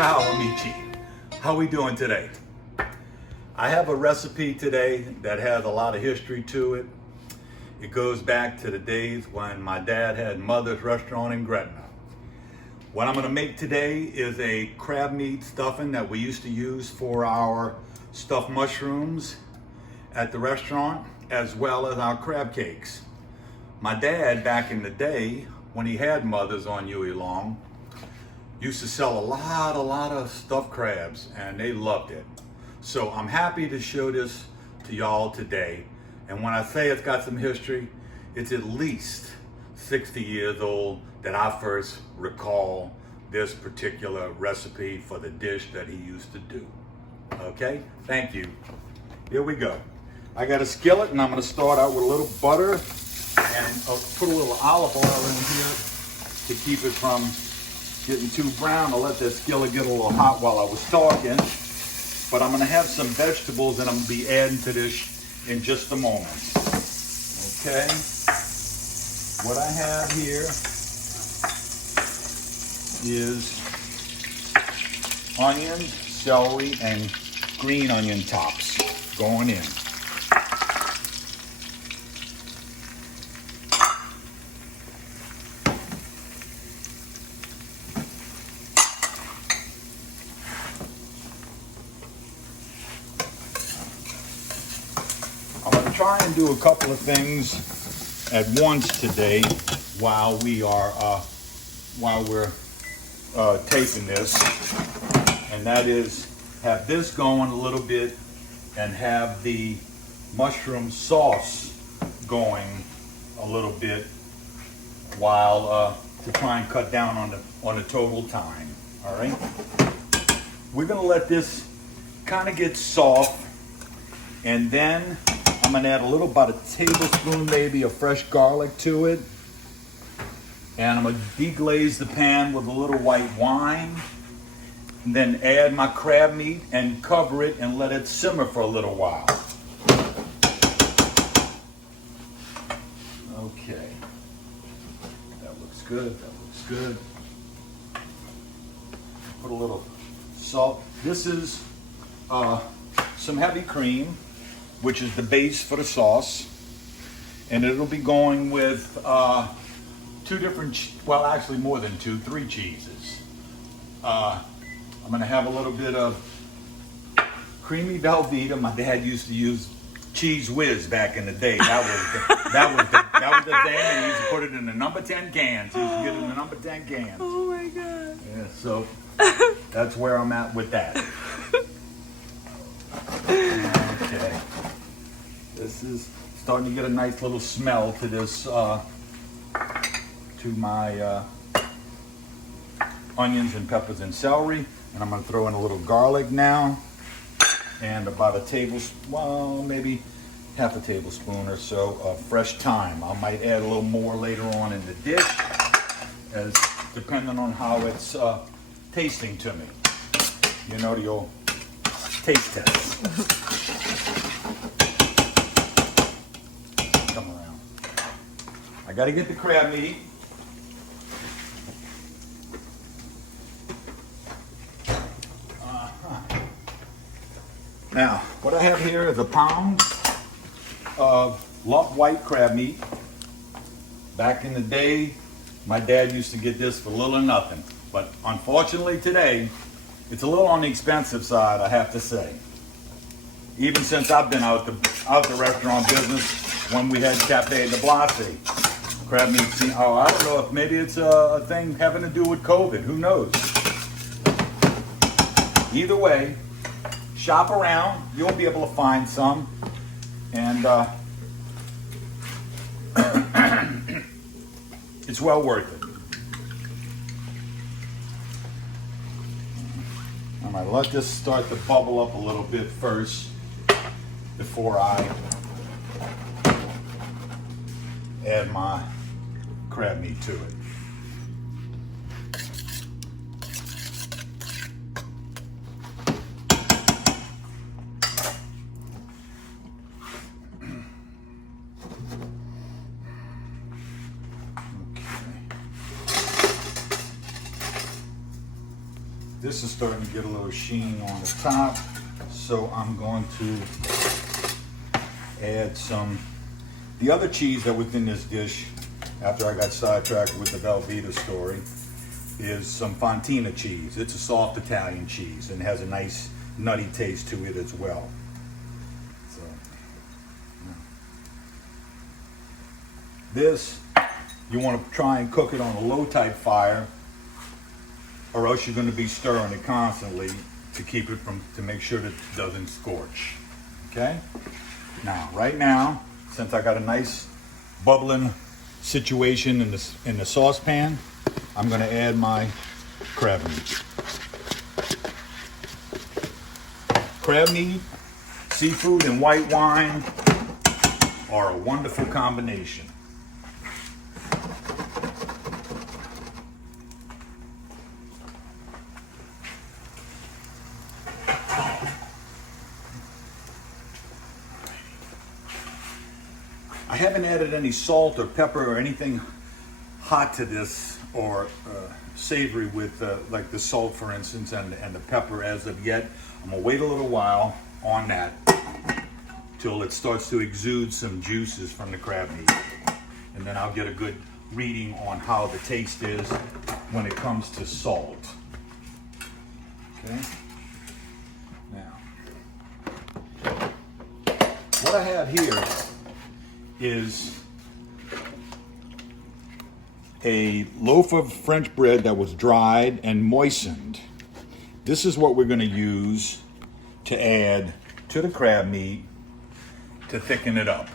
Ciao amici. How we doing today? I have a recipe today that has a lot of history to it. It goes back to the days when my dad had Mother's Restaurant in Gretna. What I'm going to make today is a crab meat stuffing that we used to use for our stuffed mushrooms at the restaurant, as well as our crab cakes. My dad, back in the day, when he had Mother's on Huey Long, used to sell a lot of stuffed crabs, and they loved it. So I'm happy to show this to y'all today. And when I say it's got some history, it's at least 60 years old that I first recall this particular recipe for the dish that he used to do. Okay, thank you. Here we go. I got a skillet, and I'm gonna start out with a little butter, and I'll put a little olive oil in here to keep it from getting too brown. I'll let that skillet get a little hot while I was talking. But I'm gonna have some vegetables that I'm gonna be adding to this in just a moment. Okay, what I have here is onions, celery, and green onion tops going in. I'm going to try and do a couple of things at once today while we're taping this, and that is have this going a little bit and have the mushroom sauce going a little bit while to try and cut down on the total time. All right, we're going to let this kind of get soft, and then I'm going to add about a tablespoon maybe of fresh garlic to it. And I'm going to deglaze the pan with a little white wine. And then add my crab meat and cover it and let it simmer for a little while. Okay. That looks good. That looks good. Put a little salt. This is some heavy cream, which is the base for the sauce, and it'll be going with three cheeses. I'm gonna have a little bit of creamy Velveeta. My dad used to use Cheese Whiz back in the day. That was the thing, and he used to put it in the number 10 cans. He used to get it in the number 10 cans. Oh my God. Yeah, so that's where I'm at with that. Okay. This is starting to get a nice little smell to this, to my onions and peppers and celery. And I'm going to throw in a little garlic now, and about a tablespoon, well, maybe half a tablespoon or so of fresh thyme. I might add a little more later on in the dish, as depending on how it's tasting to me. You know, the old taste test. Come around. I got to get the crab meat. Now, what I have here is a pound of lump white crab meat. Back in the day, my dad used to get this for little or nothing. But unfortunately today, it's a little on the expensive side, I have to say. Even since I've been out the restaurant business, when we had Cafe de Blase, crab meat. I don't know if maybe it's a thing having to do with COVID. Who knows? Either way, shop around. You'll be able to find some, and it's well worth it. I'm gonna let this start to bubble up a little bit first before I add my crab meat to it. This is starting to get a little sheen on the top, so I'm going to add some, the other cheese that was in this dish after I got sidetracked with the Velveeta story is some Fontina cheese. It's a soft Italian cheese and has a nice nutty taste to it as well. So, this, you want to try and cook it on a low type fire, or else you're going to be stirring it constantly to keep it from, to make sure that it doesn't scorch. Okay? Now, right now, since I got a nice bubbling situation in the saucepan, I'm going to add my crab meat. Crab meat, seafood, and white wine are a wonderful combination. I haven't added any salt or pepper or anything hot to this, or savory with like the salt, for instance, and the pepper as of yet. I'm gonna wait a little while on that till it starts to exude some juices from the crab meat, and then I'll get a good reading on how the taste is when it comes to salt. Okay. Now, what I have here is a loaf of French bread that was dried and moistened. This is what we're going to use to add to the crab meat to thicken it up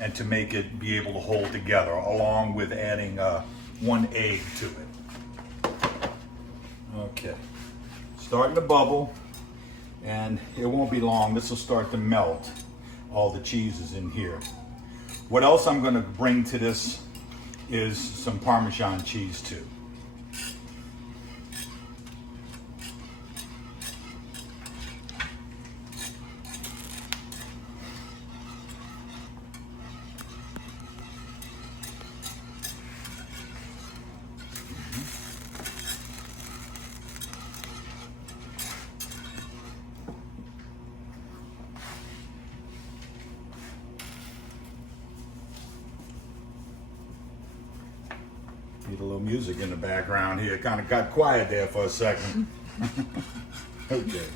and to make it be able to hold together, along with adding 1 egg to it. Okay, starting to bubble, and it won't be long. This will start to melt all the cheeses in here. What else I'm going to bring to this is some Parmesan cheese too. Need a little music in the background here. Kind of got quiet there for a second. Okay.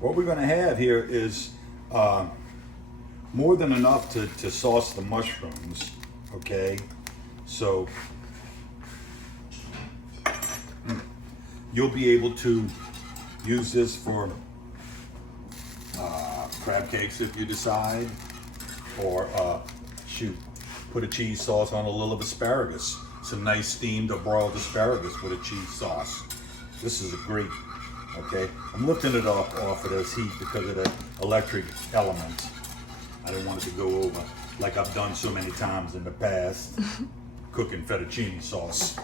What we're going to have here is more than enough to sauce the mushrooms. Okay, so you'll be able to use this for crab cakes if you decide, or put a cheese sauce on a little of asparagus, some nice steamed or broiled asparagus with a cheese sauce. This is a great, okay, I'm lifting it off of this heat because of the electric element. I didn't want it to go over like I've done so many times in the past, cooking fettuccine sauce.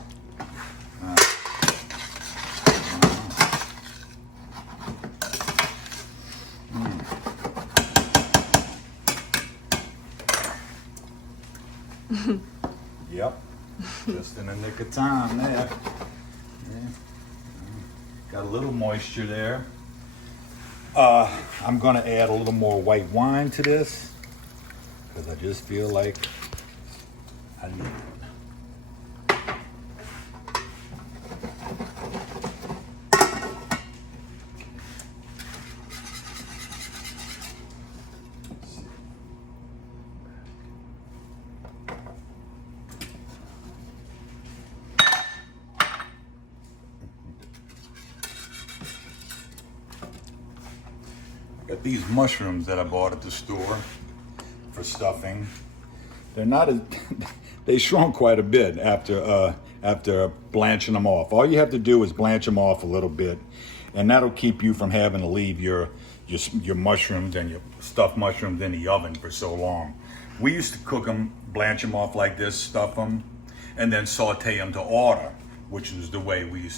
Yep, just in the nick of time there. Yeah. Got a little moisture there. I'm gonna add a little more white wine to this, because I just feel like I need it. Got these mushrooms that I bought at the store for stuffing. They're not as they shrunk quite a bit after blanching them off. All you have to do is blanch them off a little bit, and that'll keep you from having to leave your mushrooms and your stuffed mushrooms in the oven for so long. We used to cook them, blanch them off like this, stuff them, and then saute them to order. which is the way we,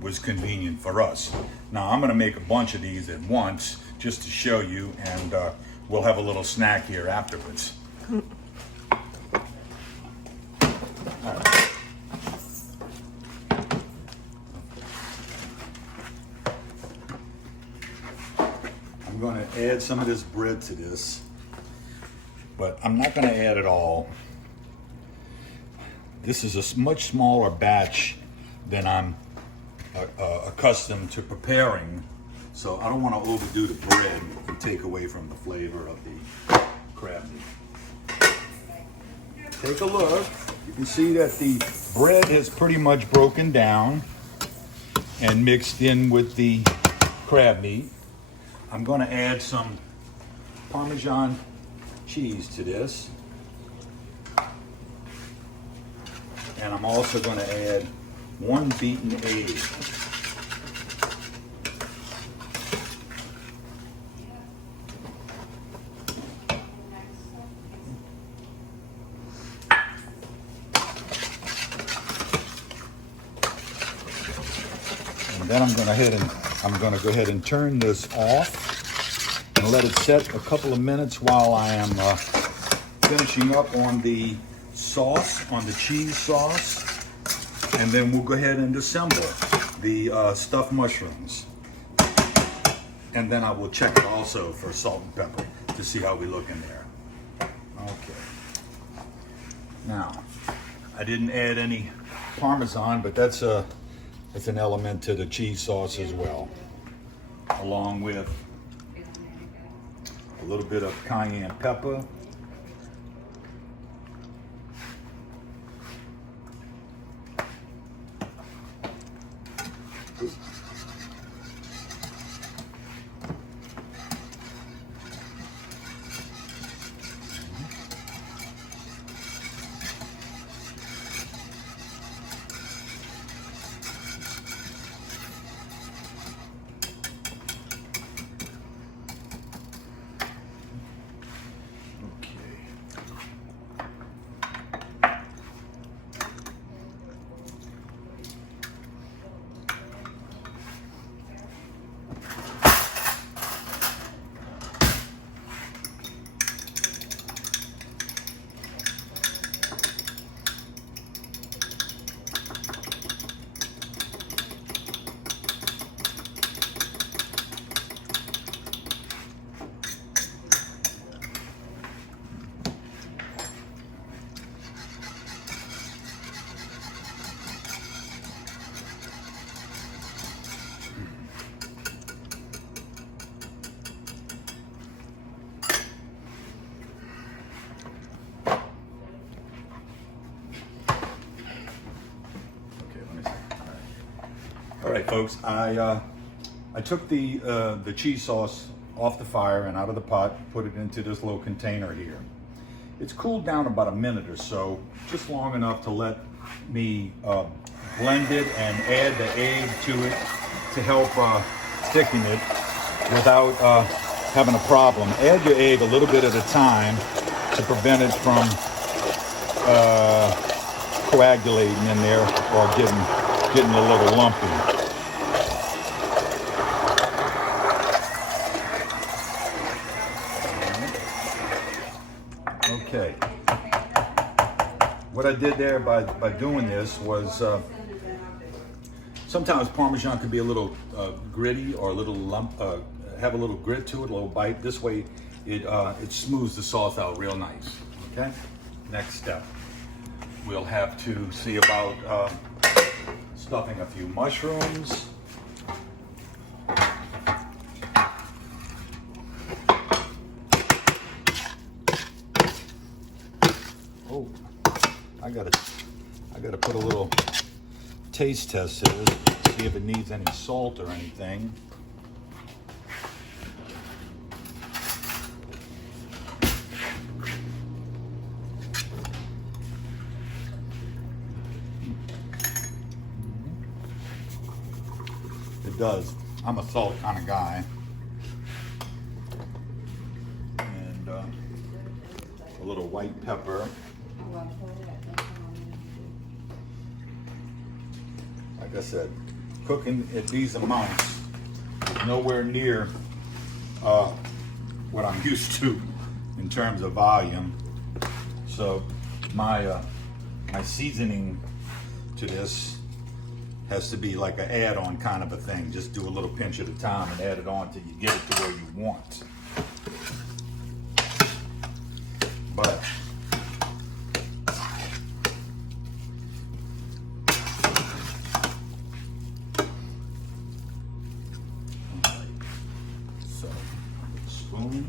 was convenient for us. Now I'm gonna make a bunch of these at once just to show you, and we'll have a little snack here afterwards. I'm going to add some of this bread to this, but I'm not going to add it all. This is a much smaller batch than I'm accustomed to preparing, so I don't want to overdo the bread and take away from the flavor of the crab meat. Take a look. You can see that the bread has pretty much broken down and mixed in with the crab meat. I'm going to add some Parmesan cheese to this. And I'm also going to add 1 beaten egg. And then I'm going to go ahead and turn this off and let it set a couple of minutes while I am finishing up on the sauce, on the cheese sauce, and then we'll go ahead and assemble the stuffed mushrooms. And then I will check it also for salt and pepper to see how we look in there. Okay. Now, I didn't add any Parmesan, but that's an element to the cheese sauce as well, along with a little bit of cayenne pepper, All right, folks. I took the cheese sauce off the fire and out of the pot, put it into this little container here. It's cooled down about a minute or so, just long enough to let me blend it and add the egg to it to help thicken it without having a problem. Add your egg a little bit at a time to prevent it from coagulating in there or getting a little lumpy. Okay. What I did there by doing this was sometimes Parmesan could be a little gritty or a little lump, have a little grit to it, a little bite. This way it smooths the sauce out real nice. Okay. Next step, we'll have to see about stuffing a few mushrooms. Oh, I gotta put a little taste test to this, see if it needs any salt or anything. It does. I'm a salt kind of guy. And a little white pepper. like I said, cooking at these amounts is nowhere near what I'm used to in terms of volume. So my my seasoning to this has to be like an add-on kind of a thing. Just do a little pinch at a time and add it on till you get it to where you want. But so spoon.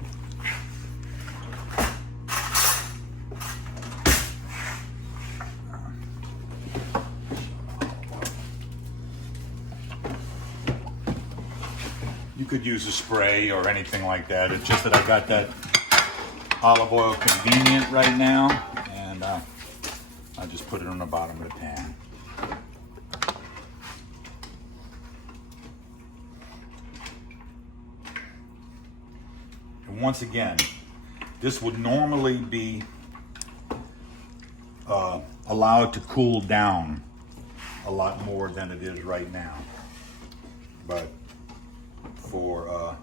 You could use a spray or anything like that. It's just that I got that olive oil convenient right now, and I just put it on the bottom of the pan. And once again, this would normally be allowed to cool down a lot more than it is right now, but for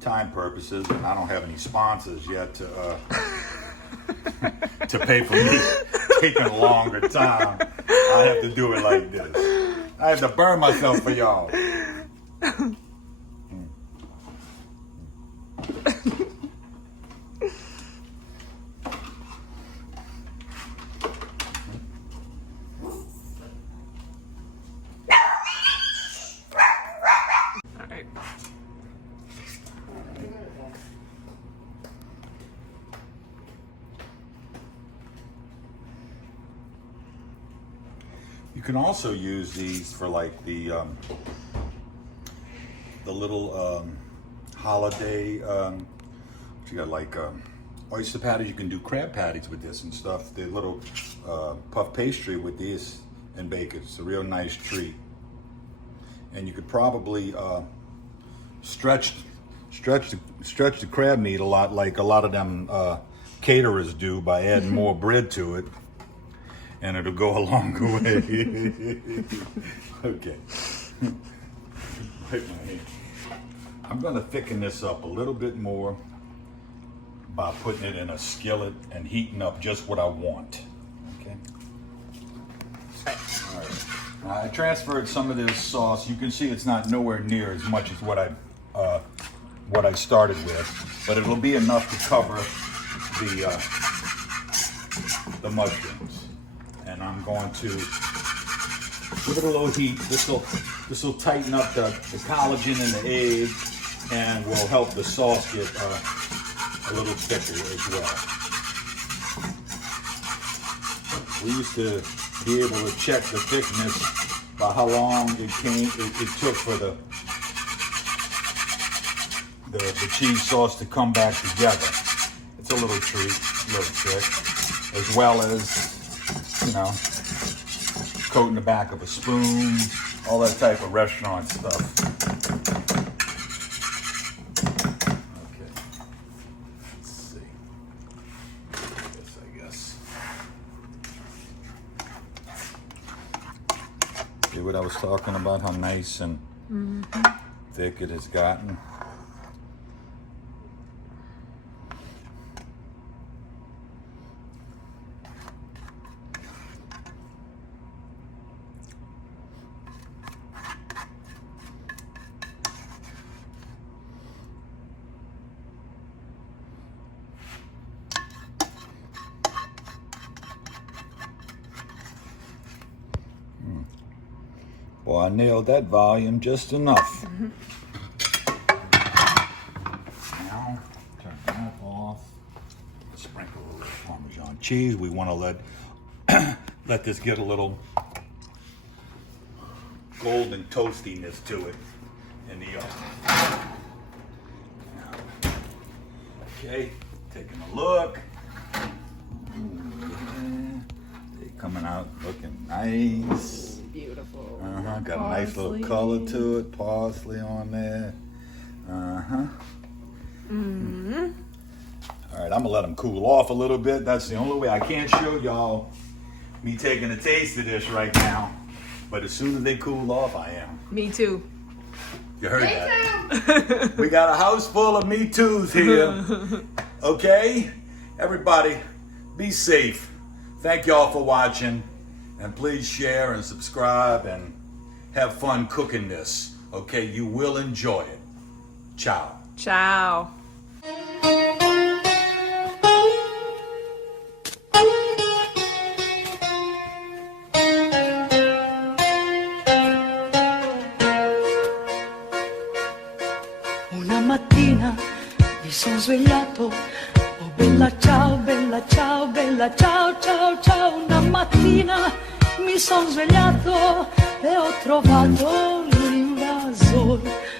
time purposes, and I don't have any sponsors yet to to pay for me taking a longer time, I have to do it like this. I have to burn myself for y'all. You can also use these for like the little holiday. You got like oyster patties. You can do crab patties with this and stuff. The little puff pastry with these and bake it. It's a real nice treat. And you could probably stretch the crab meat a lot, like a lot of them caterers do, by adding more bread to it. And it'll go a longer way. Okay. Wipe my hand. I'm gonna thicken this up a little bit more by putting it in a skillet and heating up just what I want. Okay. All right. Now, I transferred some of this sauce. You can see it's not nowhere near as much as what I started with, but it'll be enough to cover the mushrooms. And I'm going to give it a little heat. This will tighten up the collagen in the egg and will help the sauce get a little thicker as well. We used to be able to check the thickness by how long it took for the cheese sauce to come back together. It's a little treat, a little trick, as well as, you know, coating the back of a spoon, all that type of restaurant stuff. Okay, let's see. This, I guess. See what I was talking about, how nice and thick it has gotten. Well, I nailed that volume just enough. Now, turn that off. Sprinkle a little Parmesan cheese. We want to let this get a little golden toastiness to it in the oven. Okay, taking a look. They're coming out looking nice. Beautiful. Got a nice little color to it. Parsley on there. All right, I'm gonna let them cool off a little bit. That's the only way. I can't show y'all me taking a taste of this right now But as soon as they cool off, I am. Me too. You heard that? We got a house full of Me Too's here. Okay? Everybody, be safe. Thank y'all for watching. And please share and subscribe and have fun cooking this. Okay? You will enjoy it. Ciao. Ciao. Una mattina mi sono svegliato, oh bella ciao, bella ciao, bella ciao, ciao, ciao. Una mattina mi sono svegliato e ho trovato l'invasore.